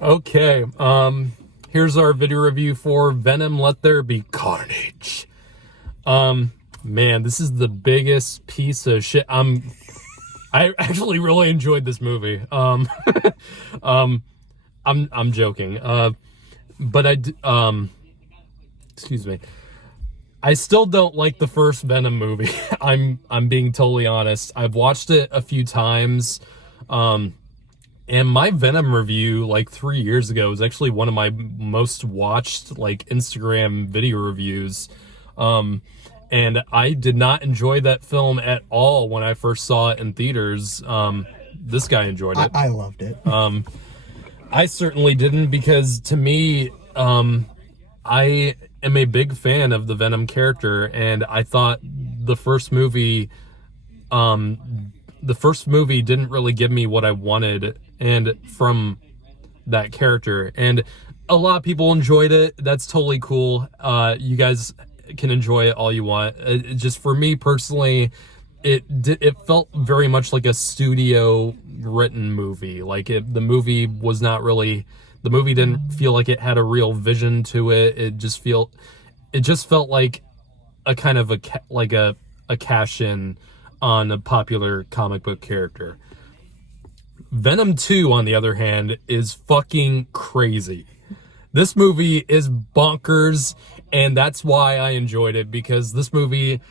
Okay, here's our video review for Venom, Let There Be Carnage. Man, this is the biggest piece of shit. I actually really enjoyed this movie. I'm joking. Excuse me. I still don't like the first Venom movie. I'm being totally honest. I've watched it a few times. And my Venom review, like 3 years ago, was actually one of my most watched, like, Instagram video reviews. And I did not enjoy that film at all when I first saw it in theaters. This guy enjoyed it. I loved it. I certainly didn't, because to me, I am a big fan of the Venom character, and I thought the first movie didn't really give me what I wanted and from that character. And a lot of people enjoyed it. That's totally cool. You guys can enjoy it all you want. Just for me personally, it felt very much like a studio written movie. Like the movie didn't feel like it had a real vision to it. It just felt like a kind of a cash in on a popular comic book character. Venom 2, on the other hand, is fucking crazy. This movie is bonkers, and that's why I enjoyed it, because this movie,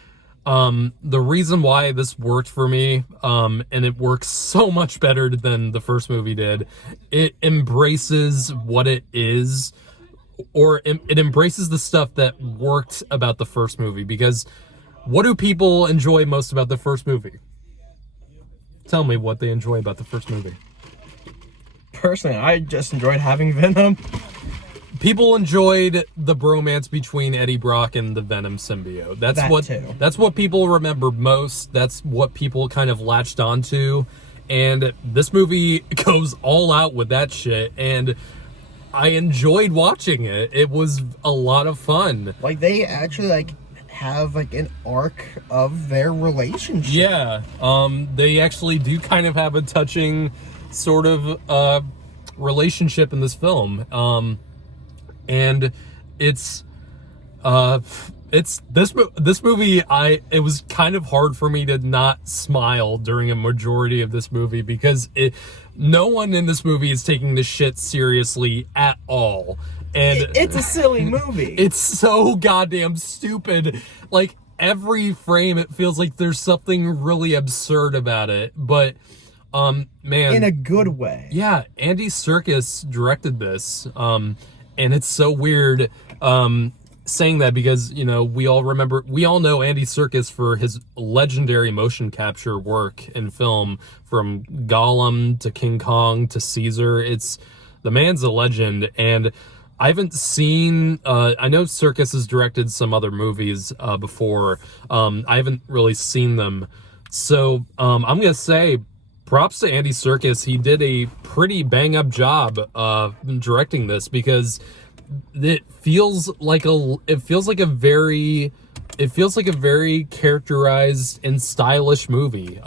the reason why this worked for me, and it works so much better than the first movie did, it embraces what it is, or it embraces the stuff that worked about the first movie. Because what do people enjoy most about the first movie? Tell me what they enjoy about the first movie. Personally, I just enjoyed having Venom. People enjoyed the bromance between Eddie Brock and the Venom symbiote. That's what people remember most. That's what people kind of latched onto. And this movie goes all out with that shit, and I enjoyed watching it. It was a lot of fun. Like, they actually have an arc of their relationship. Yeah, they actually do kind of have a touching sort of relationship in this film. And it's this movie, it was kind of hard for me to not smile during a majority of this movie, because no one in this movie is taking this shit seriously at all. And it's a silly movie. It's so goddamn stupid. Like, every frame, it feels like there's something really absurd about it. But, man. In a good way. Yeah, Andy Serkis directed this. And it's so weird saying that, because, we all know Andy Serkis for his legendary motion capture work in film, from Gollum to King Kong to Caesar. The man's a legend, and I haven't seen, I know Serkis has directed some other movies before. I haven't really seen them. So I'm going to say props to Andy Serkis. He did a pretty bang-up job directing this, because it feels like a very characterized and stylish movie.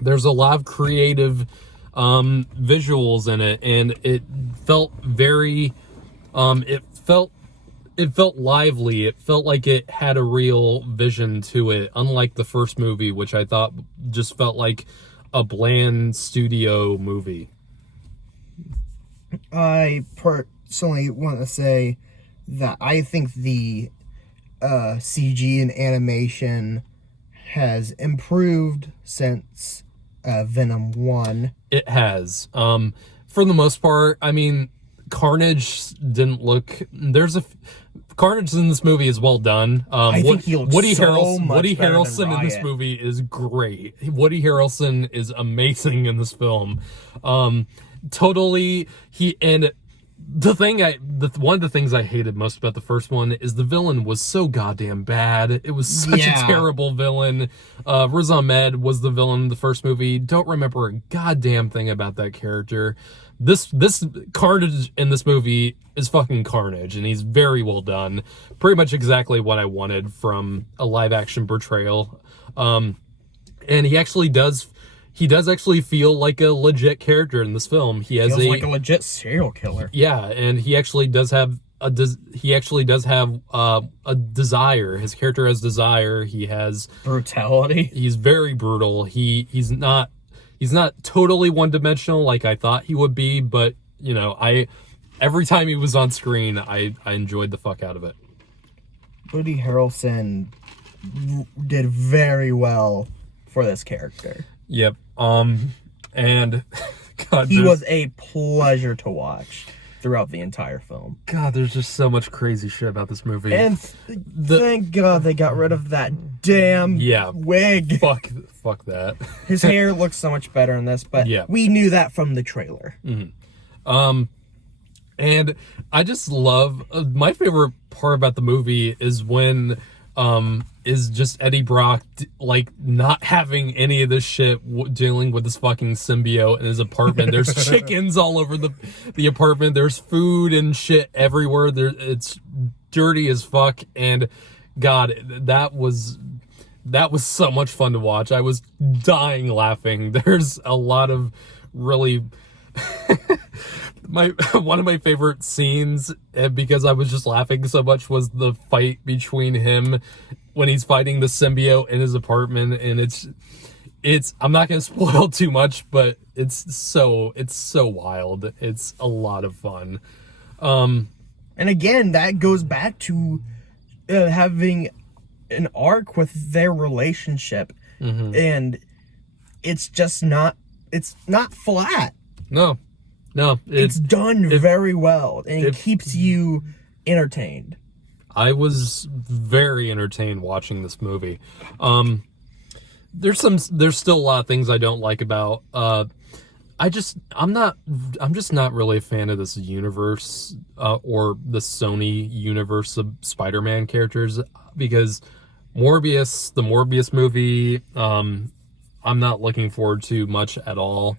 There's a lot of creative visuals in it, and it felt very it felt lively. It felt like it had a real vision to it, unlike the first movie, which I thought just felt like a bland studio movie. I personally want to say that I think the CG and animation has improved since Venom 1. It has. For the most part, I mean, Carnage didn't look... Carnage in this movie is well done. I think he looks Woody Woody Harrelson in this movie is great. Woody Harrelson is amazing in this film. Totally, one of the things I hated most about the first one is the villain was so goddamn bad. It was such a terrible villain. Riz Ahmed was the villain in the first movie. Don't remember a goddamn thing about that character. This Carnage in this movie is fucking Carnage, and he's very well done. Pretty much exactly what I wanted from a live action portrayal. And he actually does he does actually feel like a legit character in this film. He has Feels like a legit serial killer. yeah, and he actually does have a desire. His character has desire. He has Brutality. He's very brutal. He's not totally one-dimensional like I thought he would be, but you know, every time he was on screen, I enjoyed the fuck out of it. Woody Harrelson did very well for this character. Yep. And God, he was a pleasure to watch throughout the entire film. God, there's just so much crazy shit about this movie. And thank God they got rid of that damn wig. Fuck that. His hair looks so much better in this, but we knew that from the trailer. Mm-hmm. And I just love my favorite part about the movie is when is just Eddie Brock like not having any of this shit dealing with this fucking symbiote in his apartment. There's chickens all over the apartment. There's food and shit everywhere. It's dirty as fuck. And God, that was so much fun to watch. I was dying laughing. There's a lot of really one of my favorite scenes, because I was just laughing so much, was the fight between him when he's fighting the symbiote in his apartment. And it's I'm not gonna spoil too much, but it's so wild. It's a lot of fun. And again, that goes back to having an arc with their relationship. Mm-hmm. And it's not flat. No, it's done very well, and it keeps you entertained. I was very entertained watching this movie. There's still a lot of things I don't like about. I'm just not really a fan of this universe or the Sony universe of Spider-Man characters, because the Morbius movie, I'm not looking forward to much at all.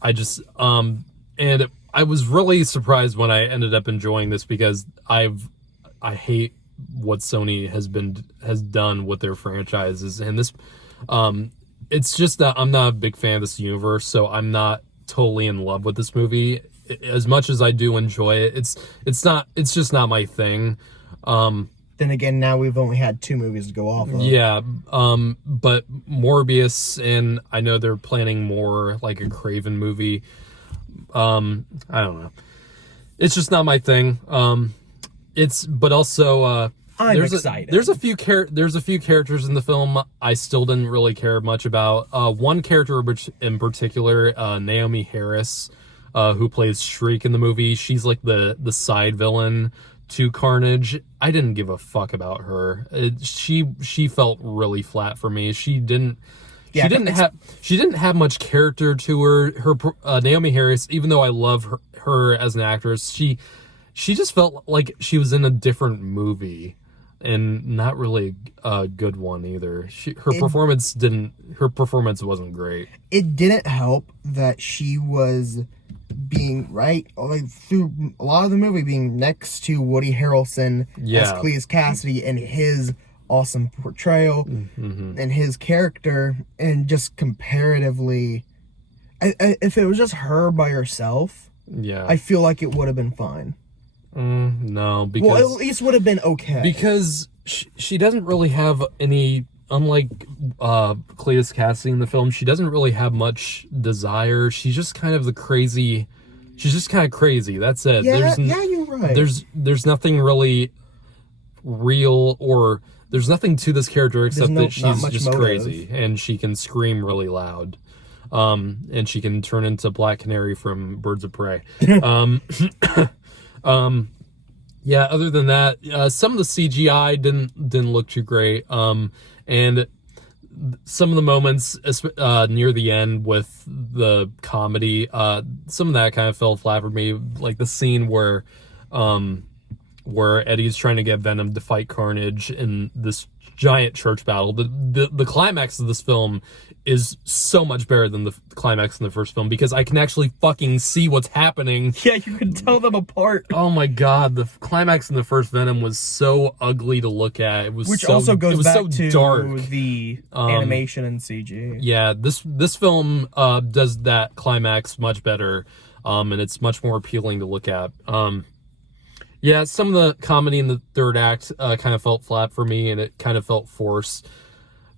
I just and I was really surprised when I ended up enjoying this, because I hate what Sony has done with their franchises, and this it's just that I'm not a big fan of this universe, so I'm not totally in love with this movie. As much as I do enjoy it, it's just not my thing. Then again, now we've only had 2 movies to go off of. Yeah, but Morbius, and I know they're planning more, like a Craven movie. I don't know. It's just not my thing. But also, I'm excited. There's a few characters in the film I still didn't really care much about. One character in particular, Naomi Harris, who plays Shriek in the movie. She's like the side villain to Carnage. I didn't give a fuck about her. She felt really flat for me. She didn't have much character to her. Naomi Harris, even though I love her as an actress, she just felt like she was in a different movie, and not really a good one either. Her performance wasn't great. It didn't help that she was being through a lot of the movie being next to Woody Harrelson as Cletus Cassidy, and his awesome portrayal and his character, and just comparatively, if it was just her by herself, I feel like it would have been fine. No, because at least would have been okay, because she doesn't really have any. Unlike Cletus Cassidy in the film, she doesn't really have much desire. She's just kind of crazy. That's it. Yeah, you're right. There's nothing really real, or there's nothing to this character except that she's just motive. Crazy, and she can scream really loud. And she can turn into Black Canary from Birds of Prey. Yeah, other than that, some of the CGI didn't look too great. And some of the moments near the end with the comedy, some of that kind of fell flat for me. Like the scene where where Eddie's trying to get Venom to fight Carnage in this giant church battle. The climax of this film is so much better than the climax in the first film because I can actually fucking see what's happening. Yeah, you can tell them apart. Oh my god, the climax in the first Venom was so ugly to look at. It was Which also goes back to dark. The animation and CG. Yeah, this film does that climax much better, and it's much more appealing to look at. Yeah, some of the comedy in the third act kind of felt flat for me, and it kind of felt forced.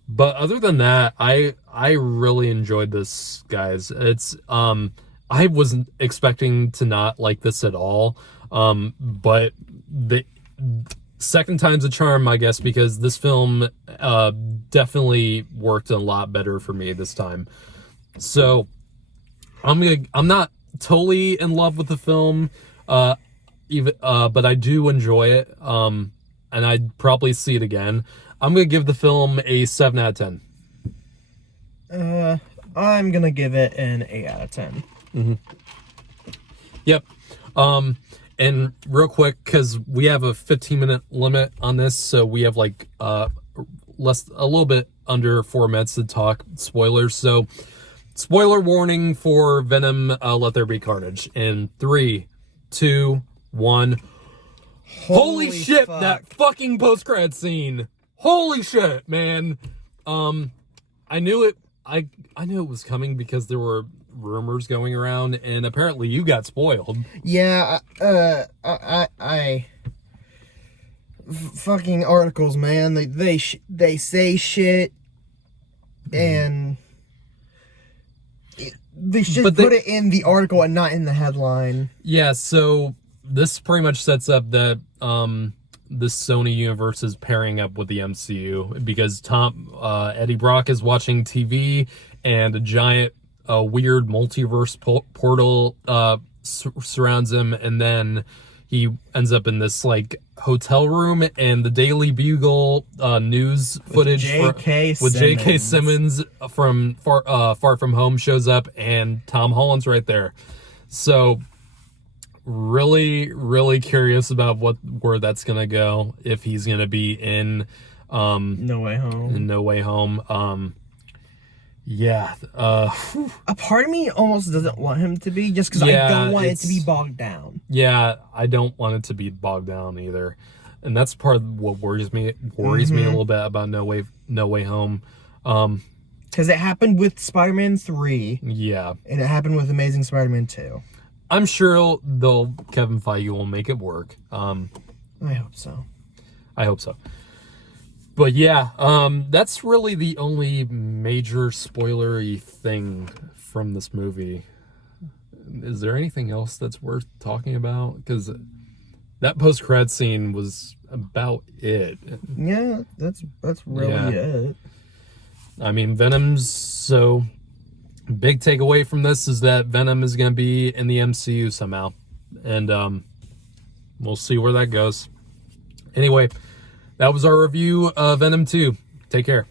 But other than that, I really enjoyed this, guys. It's I wasn't expecting to not like this at all, but the second time's a charm, I guess, because this film definitely worked a lot better for me this time. So I'm not totally in love with the film. But I do enjoy it, and I'd probably see it again. I'm gonna give the film a 7 out of 10. I'm gonna give it an 8 out of 10. Mm-hmm. Yep. And real quick, because we have a 15-minute limit on this, so we have like a little bit under 4 minutes to talk spoilers. So, spoiler warning for Venom: Let There Be Carnage in 3, 2, 1. Holy shit! Fuck. That fucking post-credit scene. Holy shit, man. I knew it. I knew it was coming because there were rumors going around, and apparently you got spoiled. Yeah. Fucking articles, man. They say shit, and they should put it in the article and not in the headline. Yeah. So this pretty much sets up that this Sony universe is pairing up with the MCU because Eddie Brock is watching TV and a giant weird multiverse portal surrounds him, and then he ends up in this like hotel room, and the Daily Bugle news footage with J.K. Simmons from Far From Home shows up, and Tom Holland's right there. So really curious about where that's gonna go, if he's gonna be in No Way Home. In No Way Home. Yeah. A part of me almost doesn't want him to be, just because I don't want it to be bogged down. Yeah, I don't want it to be bogged down either, and that's part of what worries me a little bit about No Way Home. Because it happened with Spider-Man 3. Yeah. And it happened with Amazing Spider-Man 2. I'm sure Kevin Feige will make it work. I hope so. I hope so. But yeah, that's really the only major spoilery thing from this movie. Is there anything else that's worth talking about? Because that post-credit scene was about it. Yeah, that's really it. I mean, so big takeaway from this is that Venom is going to be in the MCU somehow. And we'll see where that goes. Anyway, that was our review of Venom 2. Take care.